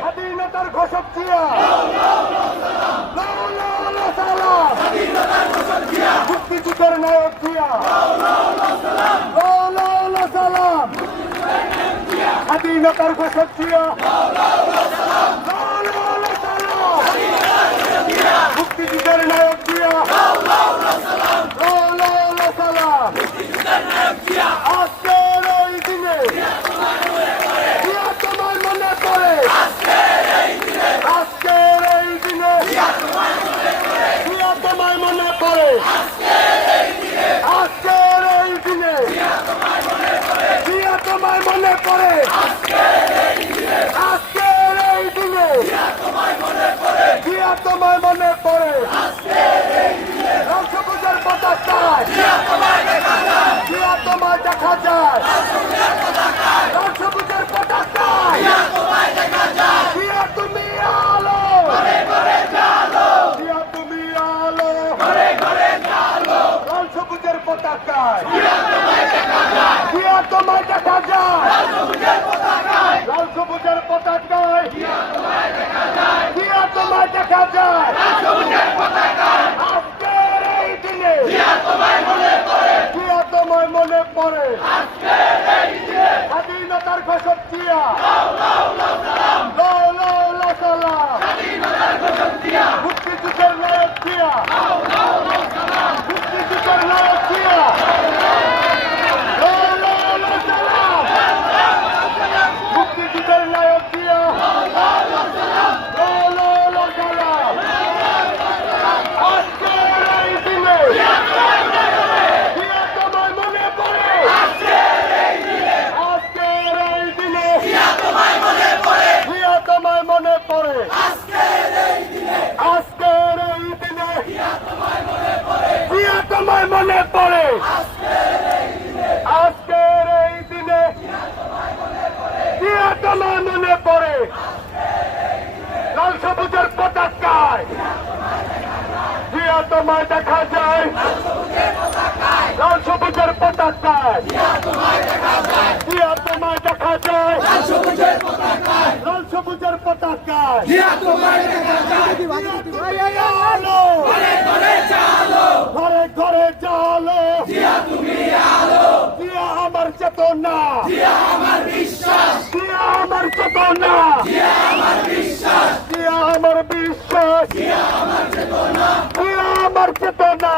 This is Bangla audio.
স্বাধীনতার ঘোষক জিয়া, মুক্তিযুদ্ধের নায়ক জিয়া, স্বাধীনতার ঘোষক জিয়া, মুক্তিযুদ্ধের নায়ক জিয়া, আজকের এই দিনে জিয়া তোমার মনে পড়ে, আজকের এই দিনে জিয়া তোমার মনে পড়ে, আজকের এই দিনে জিয়া তোমার মনে পড়ে, আজকের এই দিনে জিয়া তোমার মনে পড়ে, রংসবুজের পতাকায় জিয়া তোমার দেখা যায়, রংসবুজের পতাকায় জিয়া তুমি আলো, জিয়া তুমি আলো, রংসবুজের পতাকায় জিয়া তোমার দেখা যায়, রংসবুজের পতাকায় জিয়া তোমার দেখা যায়, আজকের এই দিনে জিয়া তোমার মনে পড়ে, স্বাধীনতার ঘোষক জিয়া, মুক্তিযুদ্ধের নায়ক জিয়া, মুক্তিযুদ্ধের নায়ক জিয়া, মুক্তিযুদ্ধের নায়ক জিয়া, আজকের এই দিনে জিয়া তোমার মনে পড়ে, আজকের এই দিনে জিয়া তোমার মনে পড়ে, আজকের এই দিনে জিয়া তোমার মনে পড়ে, আজকের এই দিনে জিয়া তোমার মনে পড়ে, লাল সবুজের পতাকায় জিয়া তোমায় দেখা যায়, লাল সবুজের পতাকায় জিয়া তোমায় দেখা যায়, লাল সবুজের পতাকায় আলো, ঘরে ঘরে চালো, জিয়া আমার চেতনা, জিয়া আমার বিশ্বাস, জিয়া আমার চেতনা, জিয়া আমার বিশ্বাস, জিয়া আমার চেতনা, জিয়া আমার চেতনা।